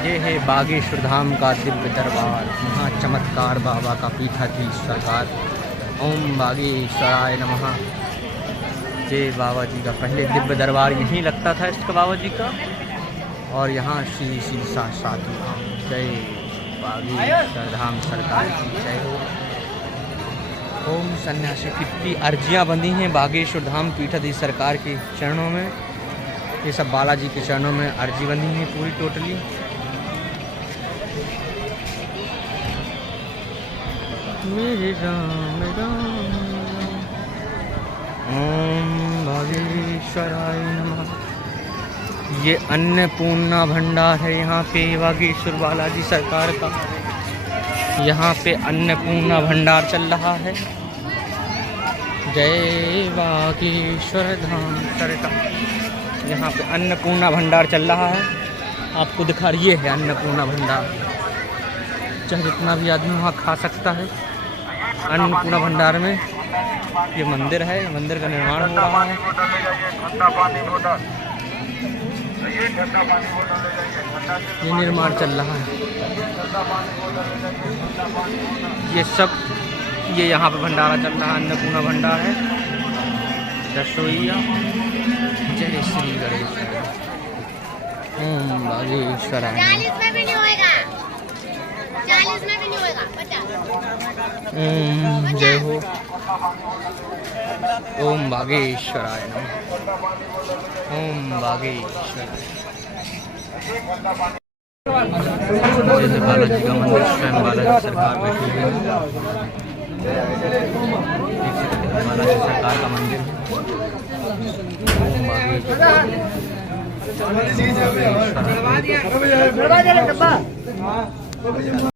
ये है बागेश्वर धाम का दिव्य दरबार, महा चमत्कार बाबा का पीठाधीश सरकार। ओम बागेश्वराय नमः। जय बाबा जी का पहले दिव्य दरबार यहीं लगता था इसका बाबा जी का, और यहाँ श्री श्री साक्षात जय बागेश्वर धाम सरकार की जय हो। ओम सन्यासी कितनी अर्जियाँ बंधी हैं बागेश्वर धाम पीठाधीश सरकार के चरणों में। ये सब बालाजी के चरणों में अर्जी बंधी है पूरी टोटली। मेरे राम राम ओम बागेश्वराय नमः। ये अन्नपूर्णा भंडार है यहाँ पे बागेश्वर बालाजी सरकार का। यहाँ पे अन्नपूर्णा भंडार चल रहा है। जय बागेश्वर धाम सरकार। यहाँ पे अन्नपूर्णा भंडार चल रहा है, आपको दिखा रही है अन्नपूर्णा भंडार। चाहे जितना भी आदमी वहाँ खा सकता है। अन्नपूर्णा भंडार में ये मंदिर है, मंदिर का निर्माण हो रहा है। ये निर्माण चल रहा है। ये सब ये यहाँ पे भंडारा चल रहा है, अन्नपूर्णा भंडार है। रसोईया जय श्री गणेश। ओम बागेश्वराय। 40 में भी नहीं होएगा, 40 में भी नहीं होएगा, 50। ओम जय हो। ओम बागेश्वराय नमः। ओम बागेश्वराय। जैसे बालाजी का मंदिर, स्वयं बालाजी सरकार बैठी है। बालाजी सरकार का मंदिर है। ओम बागेश्वराय।